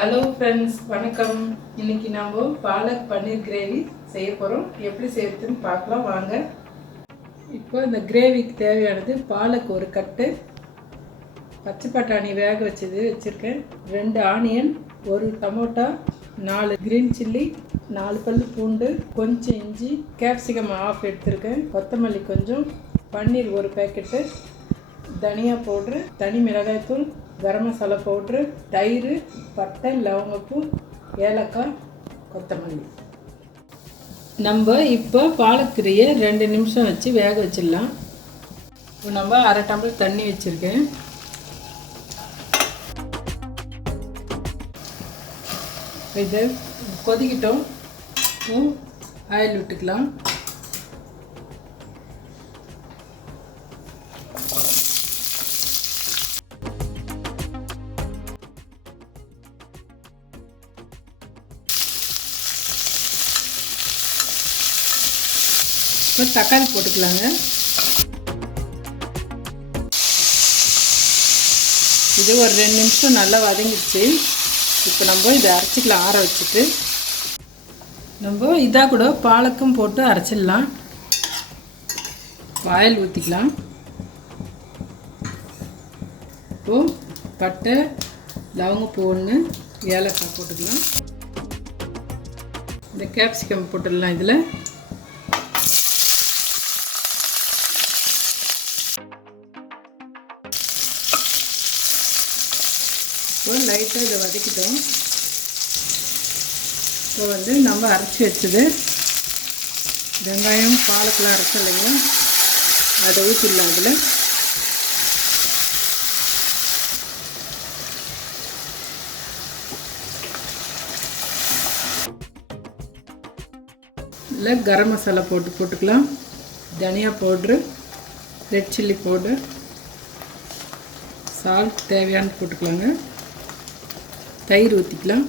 Hello friends, வணக்கம். இன்னைக்கு நம்ம பாலக் பன்னீர் கிரேவி செய்ய போகிறோம். எப்படி செய்யறதுன்னு பார்க்கலாம் வாங்க. இப்போ இந்த கிரேவிக்கு தேவையானது பாலக் ஒரு கட்டு, பச்சை பட்டாணி வேக வச்சது வச்சுருக்கேன், 2 ஆனியன், 1 டமோட்டா, 4 கிரீன் சில்லி, 4 பல் பூண்டு, கொஞ்சம் இஞ்சி, கேப்சிகம் ஆஃப் எடுத்துருக்கேன், கொத்தமல்லி கொஞ்சம், பன்னீர் 1 பேக்கெட்டு, தனியா பவுட்ரு, தனி மிளகாய்த்தூள், கரம் மசாலா பவுட்ரு, தயிர், பட்டை, லவங்கப்பூ, ஏலக்காய், கொத்தமல்லி. நம்ம இப்போ பாலக்கீரையை 2 நிமிஷம் வச்சு வேக வச்சிடலாம். இப்போ நம்ம 1/2 டம்ளர் தண்ணி வச்சுருக்கேன். இதை கொதிக்கிட்டோம். ஆயில் விட்டுக்கலாம். இப்போ தக்காளி போட்டுக்கலாங்க. இது ஒரு 2 நிமிஷம் நல்லா வதங்கிடுச்சு. இப்போ நம்ம இதை அரைச்சிக்கலாம். ஆற வச்சுட்டு நம்ம இதாக கூட பாலக்கும் போட்டு அரைச்சிடலாம். ஆயில் ஊற்றிக்கலாம். இப்போது பட்டை, லவங்கப்பூ 1, ஏலக்காய் போட்டுக்கலாம். இந்த கேப்சிகம் போட்டுடலாம். இதில் இப்போ லைட்டாக இதை வதக்கிட்டோம். இப்போ நம்ம அரைச்சி வச்சது வெங்காயம், பாலக்கெலாம் அரைச்சோம் இல்லைங்களா, அதை ஊற்றிடலாம். அதில் இதில் கரம் மசாலா போட்டுக்கலாம். தனியா powder, red chilli powder, salt தேவையானது போட்டுக்கலாங்க. தயிர் ஊற்றிக்கலாம்.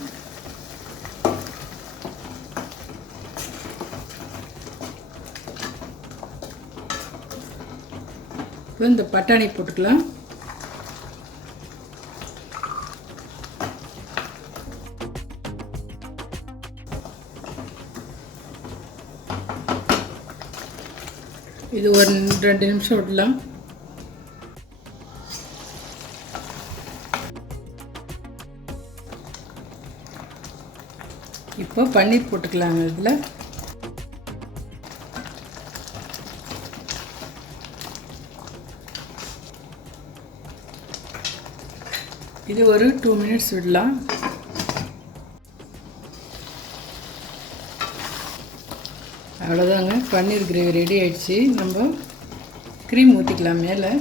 இப்போ இந்த பட்டாணி போட்டுக்கலாம். இது ஒரு 2 நிமிஷம் விடலாம். இப்போ பன்னீர் போட்டுக்கலாங்க. இதில் இது ஒரு 2 மினிட்ஸ் விடலாம். அவ்வளோதாங்க, பன்னீர் கிரேவி ரெடி ஆயிடுச்சு. நம்ம க்ரீம் ஊற்றிக்கலாம் மேலே.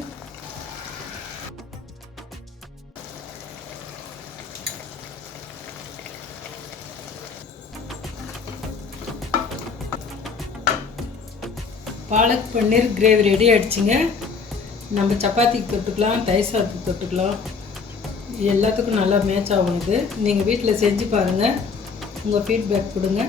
பாலக் பன்னீர் கிரேவி ரெடி ஆகிடுச்சிங்க. நம்ம சப்பாத்திக்கு தொட்டுக்கலாம், தயிர் சாதத்துக்கு தொட்டுக்கலாம், எல்லாத்துக்கும் நல்லா மேட்ச் ஆகும். இது நீங்கள் வீட்டில் செஞ்சு பாருங்கள். உங்கள் ஃபீட்பேக் கொடுங்க.